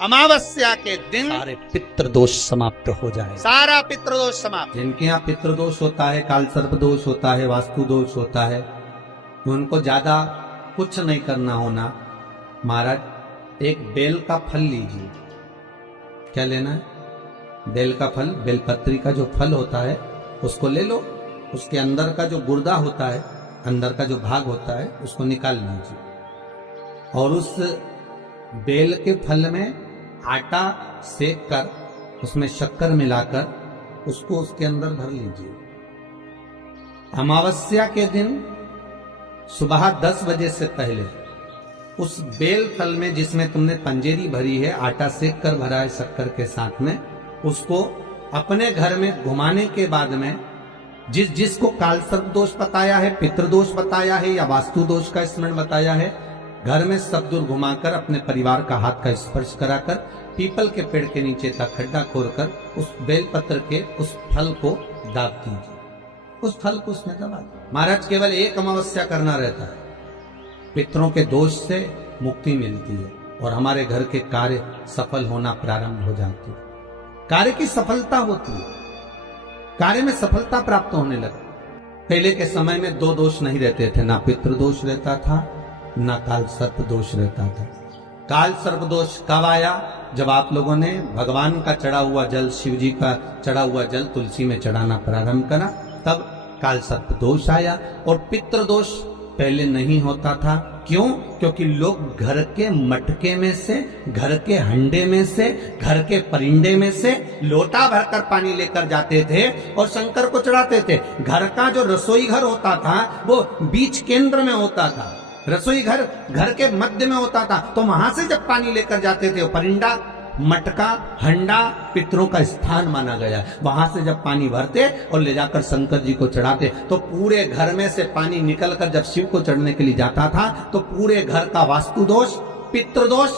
अमावस्या के दिन सारे पितृदोष समाप्त हो जाए। सारा पितृदोष समाप्त। जिनके यहाँ पितृदोष होता है, काल सर्प दोष होता है, वास्तु दोष होता है, उनको ज्यादा कुछ नहीं करना होना। महाराज एक बेल का फल लीजिए। क्या लेना है? बेल का फल, बेलपत्री का जो फल होता है उसको ले लो। उसके अंदर का जो गुर्दा होता है, अंदर का जो भाग होता है, उसको निकाल लीजिए और उस बेल के फल में आटा सेक कर उसमें शक्कर मिलाकर उसको उसके अंदर भर लीजिए। अमावस्या के दिन सुबह 10 बजे से पहले उस बेल फल में, जिसमें तुमने पंजेरी भरी है, आटा सेक कर भरा है शक्कर के साथ में, उसको अपने घर में घुमाने के बाद में जिसको काल सर्प दोष बताया है, पितृदोष बताया है या वास्तु दोष का स्मरण बताया है, घर में सब दूर घुमाकर अपने परिवार का हाथ का स्पर्श कराकर पीपल के पेड़ के नीचे का खड्डा खोदकर उस बेलपत्र के उस फल को दाब दीजिए। उस फल को उसमें दबा दीजिए। महाराज केवल एक अमावस्या करना रहता है, पितरों के दोष से मुक्ति मिलती है और हमारे घर के कार्य सफल होना प्रारंभ हो जाती है। कार्य की सफलता होती है, कार्य में सफलता प्राप्त होने लगती। पहले के समय में 2 दोष नहीं रहते थे, ना पितृदोष रहता था ना काल सर्प दोष रहता था। काल सर्प दोष कब आया? जब आप लोगों ने भगवान का चढ़ा हुआ जल, शिव जी का चढ़ा हुआ जल तुलसी में चढ़ाना प्रारंभ करा, तब काल सर्प दोष आया। और पितृदोष पहले नहीं होता था। क्यों? क्योंकि लोग घर के मटके में से, घर के हंडे में से, घर के परिंडे में से लोटा भरकर पानी लेकर जाते थे और शंकर को चढ़ाते थे। घर का जो रसोई घर होता था वो बीच केंद्र में होता था, रसोई घर घर के मध्य में होता था। तो वहां से जब पानी लेकर जाते थे, परिंडा, मटका, हंडा पितरों का स्थान माना गया। वहां से जब पानी भरते और ले जाकर शंकर जी को चढ़ाते तो पूरे घर में से पानी निकलकर जब शिव को चढ़ने के लिए जाता था तो पूरे घर का वास्तु दोष, पितृदोष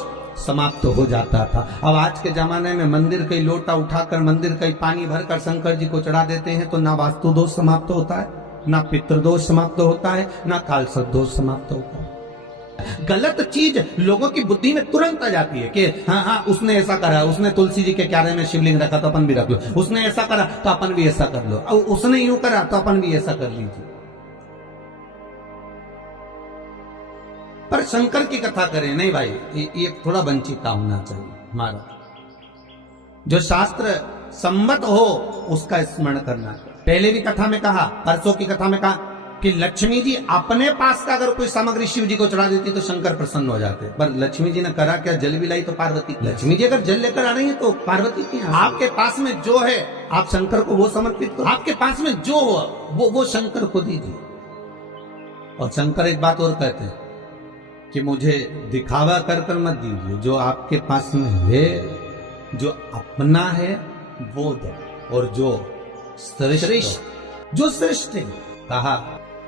समाप्त हो जाता था। अब आज के जमाने में मंदिर का लोटा उठाकर मंदिर का पानी भरकर शंकर जी को चढ़ा देते हैं तो ना वास्तु दोष समाप्त होता है, ना पितृदोष समाप्त होता है, ना काल सर्प दोष समाप्त होता है। गलत चीज लोगों की बुद्धि में तुरंत आ जाती है कि हाँ उसने ऐसा करा, उसने तुलसी जी के क्यारे में शिवलिंग रखा तो अपन भी रख लो, उसने ऐसा करा तो अपन भी ऐसा कर लो, और उसने यूं करा तो अपन भी ऐसा कर लीजिए। पर शंकर की कथा करें नहीं भाई, ये थोड़ा वंचिता होना चाहिए। हमारा जो शास्त्र सम्मत हो उसका स्मरण करना चाहिए। पहले भी कथा में कहा, परसों की कथा में कहा कि लक्ष्मी जी अपने पास का अगर कोई सामग्री शिव जी को चढ़ा देती तो शंकर प्रसन्न हो जाते। पर लक्ष्मी जी ने करा क्या? जल भी लाई तो पार्वती। लक्ष्मी जी अगर जल लेकर आ रही है तो पार्वती की आपके पास में जो है आप शंकर को वो समर्पित करो। आपके पास में जो वो शंकर को दीजिए। और शंकर एक बात और कहते हैं कि मुझे दिखावा कर कर मत दीजिए, जो आपके पास में है, जो अपना है वो दो, और जो श्रेष्ठ, जो श्रेष्ठ है, कहा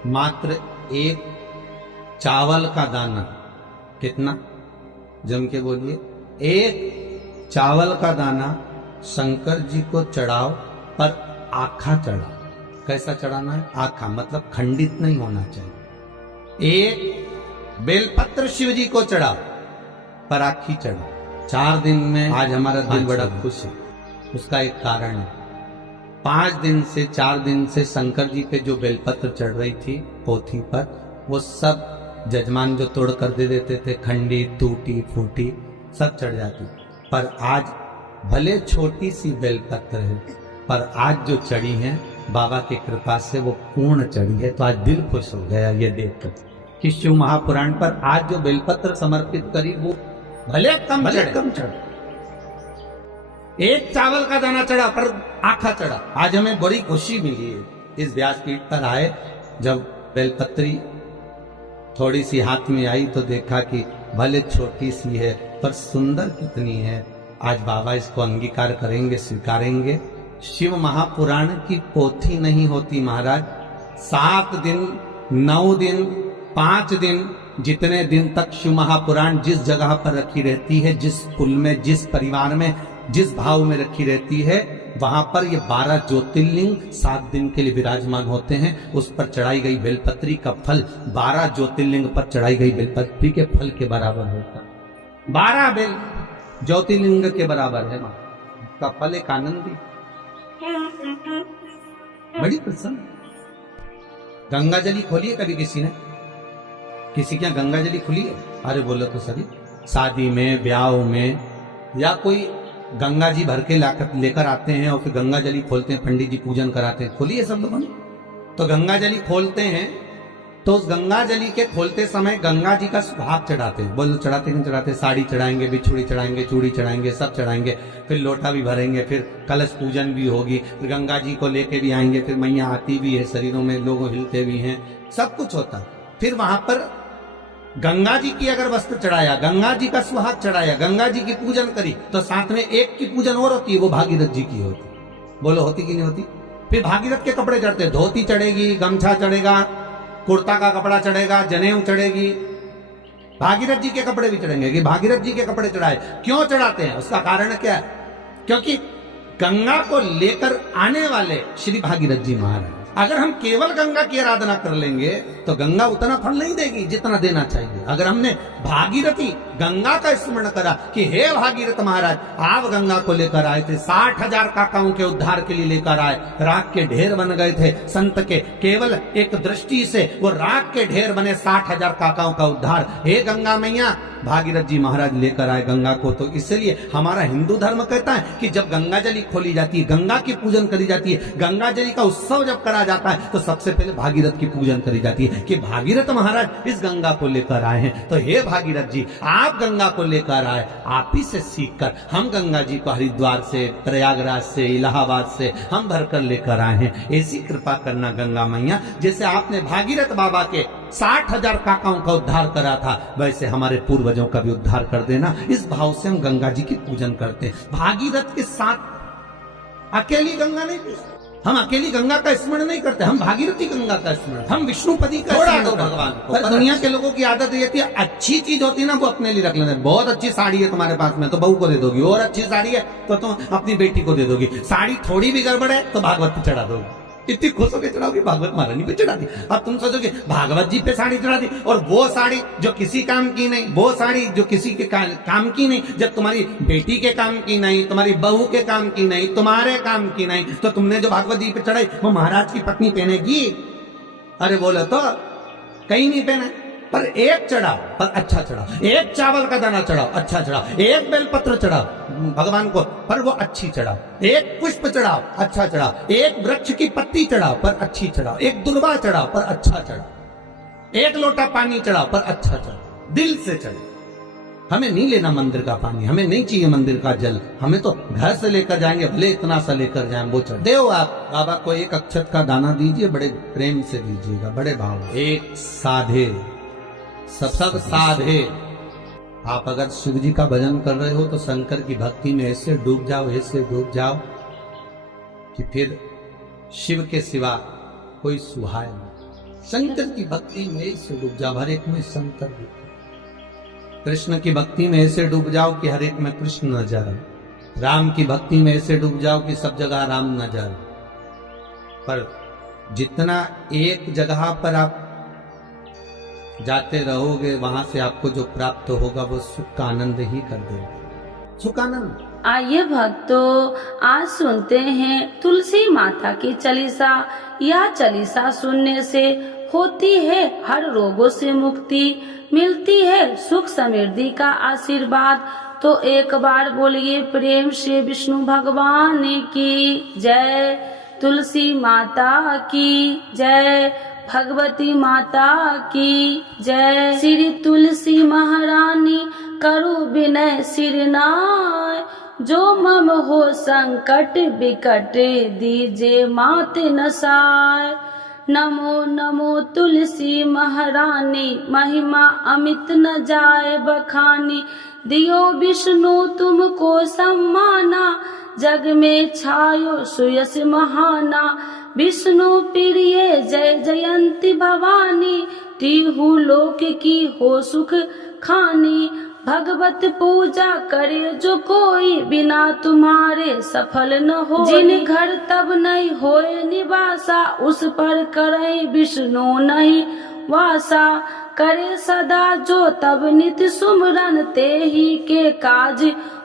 मात्र एक चावल का दाना। कितना? जम के बोलिए। एक चावल का दाना शंकर जी को चढ़ाओ, पर आखा चढ़ाओ। कैसा चढ़ाना है? आखा, मतलब खंडित नहीं होना चाहिए। एक बेलपत्र शिव जी को चढ़ाओ, पर आखी चढ़ाओ। 4 दिन में आज हमारा दिल बड़ा खुश है। उसका एक कारण है। 5 दिन से 4 दिन से शंकर जी पे जो बेलपत्र चढ़ रही थी पोथी पर, वो सब जजमान जो तोड़ कर दे देते थे, खंडी, टूटी फूटी सब चढ़ जाती। पर आज भले छोटी सी बेलपत्र है, पर आज जो चढ़ी है बाबा की कृपा से वो पूर्ण चढ़ी है। तो आज दिल खुश हो गया ये देखकर कि शिव महापुराण पर आज जो बेलपत्र समर्पित करी वो भले कम चढ़, एक चावल का दाना चढ़ा पर आखा चढ़ा। आज हमें बड़ी खुशी मिली है इस व्यासपीठ पर आए। जब बेलपत्री थोड़ी सी हाथ में आई तो देखा कि भले छोटी सी है पर सुंदर कितनी है। आज बाबा इसको अंगीकार करेंगे, स्वीकारेंगे। शिव महापुराण की पोथी नहीं होती महाराज। 7 दिन, 9 दिन, 5 दिन, जितने दिन तक शिव महापुराण जिस जगह पर रखी रहती है, जिस कुल में, जिस परिवार में, जिस भाव में रखी रहती है, वहां पर ये 12 ज्योतिर्लिंग 7 दिन के लिए विराजमान होते हैं। उस पर चढ़ाई गई बेलपत्री का फल 12 ज्योतिर्लिंग पर चढ़ाई गई बेलपत्री के फल के बराबर होता है। 12 बेल ज्योतिर्लिंग के बराबर है माँ का फल एक आनंदी, बड़ी प्रसन्न। गंगा जली खोली है कभी किसी ने? किसी के यहाँ गंगा जली खुली है? अरे बोलो तो सभी, शादी में, ब्याह में, या कोई गंगा जी भर के लेकर आते हैं और फिर गंगा जली खोलते हैं, पंडित जी पूजन कराते हैं। खोली है सब लोगों ने? तो गंगा जली खोलते हैं तो उस गंगा जली के खोलते समय गंगा जी का सुहाग चढ़ाते हैं। बोलो चढ़ाते नहीं चढ़ाते? साड़ी चढ़ाएंगे, बिछुड़ी चढ़ाएंगे, चूड़ी चढ़ाएंगे, सब चढ़ाएंगे, फिर लोटा भी भरेंगे, फिर कलश पूजन भी होगी, फिर गंगा जी को लेके भी आएंगे, फिर मैया आती भी है, शरीरों में लोग हिलते भी हैं, सब कुछ होता है। फिर वहां पर गंगा जी की अगर वस्त्र चढ़ाया, गंगा जी का सुहाग चढ़ाया, गंगा जी की पूजन करी, तो साथ में एक की पूजन और होती है, वो भागीरथ जी की होती। बोलो होती कि नहीं होती? फिर भागीरथ के कपड़े चढ़ते, धोती चढ़ेगी, गमछा चढ़ेगा, कुर्ता का कपड़ा चढ़ेगा, जनेऊ चढ़ेगी, भागीरथ जी के कपड़े भी चढ़ेंगे। कि भागीरथ जी के कपड़े चढ़ाए, क्यों चढ़ाते हैं? उसका कारण क्या है? क्योंकि गंगा को लेकर आने वाले श्री भागीरथ जी महाराज। अगर हम केवल गंगा की आराधना कर लेंगे तो गंगा उतना फल नहीं देगी जितना देना चाहिए। अगर हमने भागीरथी गंगा का स्मरण करा कि हे भागीरथ महाराज, आप गंगा को लेकर आए थे, 60,000 काकाओं के उद्धार के लिए लेकर आए, राख के ढेर बन गए थे संत के, केवल एक दृष्टि से वो राख के ढेर बने, 60,000 काकाओं का उद्धार। हे गंगा मैया, भागीरथ जी महाराज लेकर आए गंगा को। तो इसलिए हमारा हिंदू धर्म कहता है कि जब गंगा जली खोली जाती है, गंगा की पूजन करी जाती है, गंगा जली का उत्सव जब करा जाता है, तो सबसे पहले भागीरथ की पूजन करी जाती है कि भागीरथ महाराज इस गंगा को लेकर आए हैं। तो हे भागीरथ जी, आप गंगा को लेकर आए, आप ही से सीखकर हम गंगा जी को हरिद्वार से, प्रयागराज से, इलाहाबाद से हम भरकर लेकर आए हैं। ऐसी कृपा करना गंगा मैया, जैसे आपने भागीरथ बाबा के 60,000 काकाओं का उद्धार करा था, वैसे हमारे पूर्वजों का भी उद्धार कर देना। इस भाव से हम गंगा जी की पूजन करते हैं। भागीरथ के साथ अकेली गंगा नहीं पूजते, हम अकेली गंगा का स्मरण नहीं करते, हम भागीरथी गंगा का स्मरण, हम विष्णुपदी का स्मरण करते। भगवान को पर दुनिया के लोगों की आदत ये थी, अच्छी चीज होती है ना वो अपने लिए रख लेना। बहुत अच्छी साड़ी है तुम्हारे पास में तो बहू को दे दोगी, और अच्छी साड़ी है तो तुम अपनी बेटी को दे दोगी, साड़ी थोड़ी भी गड़बड़ है तो भागवत पे चढ़ा दोगी, इतनी खुश होकर चढ़ाओगी, भागवत महारानी पे चढ़ा दी। अब तुम सोचोगे भागवत जी पे साड़ी चढ़ा दी, और वो साड़ी जो किसी काम की नहीं, वो साड़ी जो किसी के काम की नहीं, जब तुम्हारी बेटी के काम की नहीं, तुम्हारी बहू के काम की नहीं, तुम्हारे काम की नहीं, तो तुमने जो भागवत जी पे चढ़ाई वो महाराज की पत्नी पहनेगी? अरे बोलो तो कहीं नहीं पहने। पर एक चढ़ाओ पर अच्छा चढ़ाओ, एक चावल का दाना चढ़ाओ अच्छा चढ़ाओ, एक बेलपत्र चढ़ाओ भगवान को पर वो अच्छी चढ़ाओ, एक पुष्प चढ़ाओ अच्छा चढ़ाओ, एक वृक्ष की पत्ती चढ़ाओ पर अच्छी चढ़ाओ, एक दुर्वा चढ़ाओ पर अच्छा चढ़ाओ, एक लोटा पानी चढ़ाओ पर अच्छा चढ़ाओ, दिल से चढ़ाओ। हमें नहीं लेना मंदिर का पानी, हमें नहीं चाहिए मंदिर का जल, हमें तो घर से लेकर जाएंगे, भले इतना सा लेकर जाए, वो चढ़ दे। आप बाबा को एक अक्षत का दाना दीजिए, बड़े प्रेम से दीजिएगा, बड़े भाव। एक साधे सब साधे। आप अगर शिव जी का भजन कर रहे हो तो शंकर की भक्ति में ऐसे डूब जाओ, ऐसे डूब जाओ कि फिर शिव के सिवा कोई सुहाय नहीं। शंकर की भक्ति में ऐसे डूब जाओ, हर एक में शंकर। कृष्ण की भक्ति में ऐसे डूब जाओ कि हर एक में कृष्ण नजर आए। राम की भक्ति में ऐसे डूब जाओ कि सब जगह राम नजर आए। पर जितना एक जगह पर आप जाते रहोगे, वहां से आपको जो प्राप्त होगा वो सुख का आनंद ही कर देगा, सुख आनंद। आइए भक्तों, आज सुनते हैं तुलसी माता की चालीसा। यह चालीसा सुनने से होती है हर रोगों से मुक्ति, मिलती है सुख समृद्धि का आशीर्वाद। तो एक बार बोलिए प्रेम से विष्णु भगवान की जय, तुलसी माता की जय, भगवती माता की जय। श्री तुलसी महारानी करो विनय सिरनाय, जो मम हो संकट विकट दीजे मात नसाय। नमो नमो तुलसी महारानी, महिमा अमित न जाए बखानी, दियो विष्णु तुमको सम्माना, जग में छायो सुयस महाना। विष्णु प्रिय जय जयंती भवानी, तिहु लोक की हो सुख खानी। भगवत पूजा करे जो कोई, बिना तुम्हारे सफल न हो। जिन घर तब नहीं होए निवासा, उस पर करे विष्णु नहीं वासा। करे सदा जो तब नित सुमरन, ते ही के काज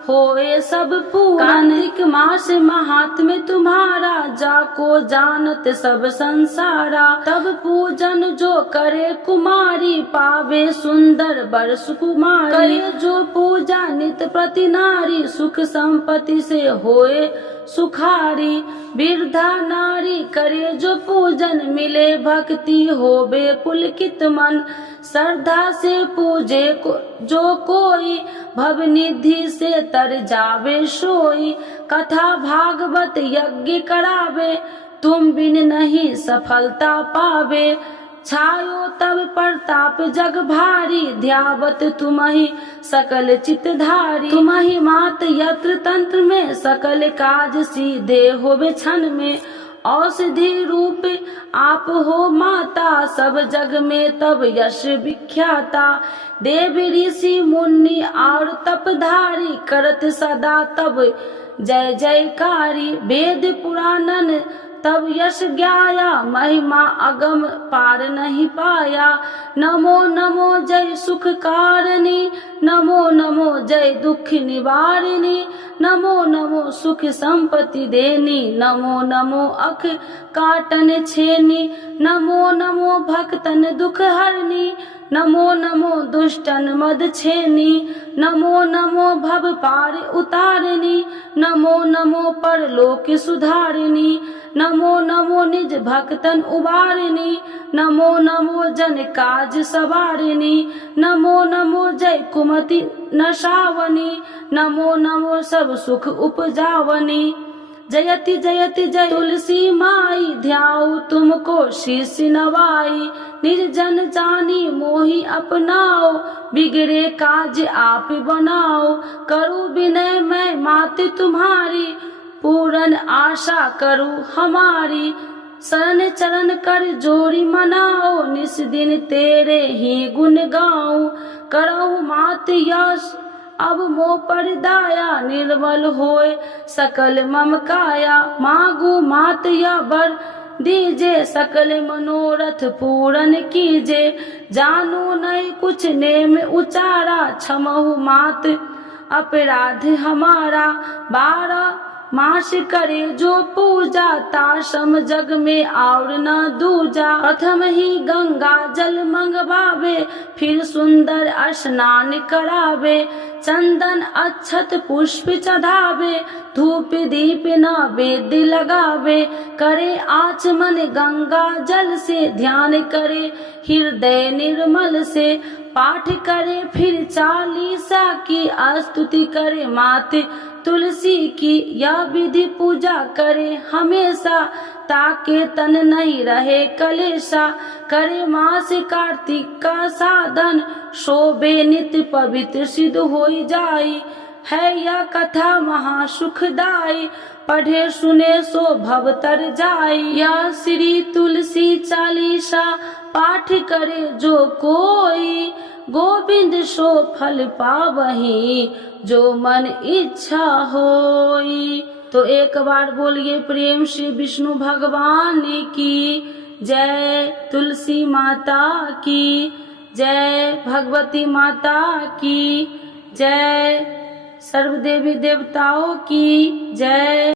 होए सब पूरन। कार्तिक मास महात्म्य तुम्हारा, जाको जानत सब संसारा। तब पूजन जो करे कुमारी, पावे सुंदर वर सुकुमारी। करे जो पूजा नित प्रति नारी, सुख संपत्ति से होए सुखारी। वृद्धा नारी करे जो पूजन, मिले भक्ति होवे पुलकित मन। श्रद्धा से पूजे जो कोई, भव निधि से तर जावे सोई। कथा भागवत यज्ञ करावे, तुम बिन नहीं सफलता पावे। छायो तब प्रताप जग भारी, ध्यावत तुम्हि सकल चितधारी। तुम्हि मात यत्र तंत्र में, सकल काज सीधे होवे क्षण में। औषधि रूप आप हो माता, सब जग में तब यश विख्याता। देव ऋषि मुनि और तपधारी, करत सदा तब जय जयकारी। वेद पुराणन तब यश ज्ञाया, महिमा अगम पार नहीं पाया। नमो नमो जय सुख कारिणी, नमो नमो जय दुख निवारिणी। नमो नमो सुख संपत्ति देनी, नमो नमो अख काटन छेनी। नमो नमो भक्तन दुख हरनी, नमो नमो दुष्टन मद छेनी। नमो नमो भव पार उतारिणी, नमो नमो परलोक सुधारिणी। नमो नमो निज भक्तन उबारिणी, नमो नमो जन काज सवारिणी। नमो नमो जय कुमति नशावनी, नमो नमो सब सुख उपजावनी। जयति जयति जय तुलसी माई, ध्याऊ तुमको शीश नवाई। निर्जन जानी मोहि अपनाओ, बिगड़े काज आप बनाओ। करूँ विनय मैं मात तुम्हारी, पूरन आशा करूँ हमारी। शरण चरण कर जोड़ी मनाओ, निस दिन तेरे ही गुण गाऊं। करहु मात यश अब मोह पर दाया, निर्मल होए सकल मम काया। मांगू मात या वर दीजे, सकल मनोरथ पूरन कीजे। जानू नहीं कुछ नेम उचारा, क्षमहु मात अपराध हमारा। 12 मास करे जो पूजा, ताशम जग में और न दूजा। प्रथम ही गंगा जल मंगवावे, फिर सुंदर स्नान करावे। चंदन अक्षत पुष्प चढ़ावे, धूप दीप नैवेद्य लगावे। करे आचमन गंगा जल से, ध्यान करे हृदय निर्मल से। पाठ करे फिर चालीसा की, स्तुति करे मात तुलसी की। यह विधि पूजा करे हमेशा, ताके तन नहीं रहे कलेशा। करे मास कार्तिक का साधन, शोभे नित्य पवित्र सिद्ध होई जाई। है यह कथा महासुखदाई, पढ़े सुने सो भव तर जाई। यह श्री तुलसी चालीसा, पाठ करे जो कोई। गोविंद सो फल पावही, जो मन इच्छा होई। तो एक बार बोलिए प्रेम से विष्णु भगवान की जय, तुलसी माता की जय, भगवती माता की जय, सर्व देवी देवताओं की जय।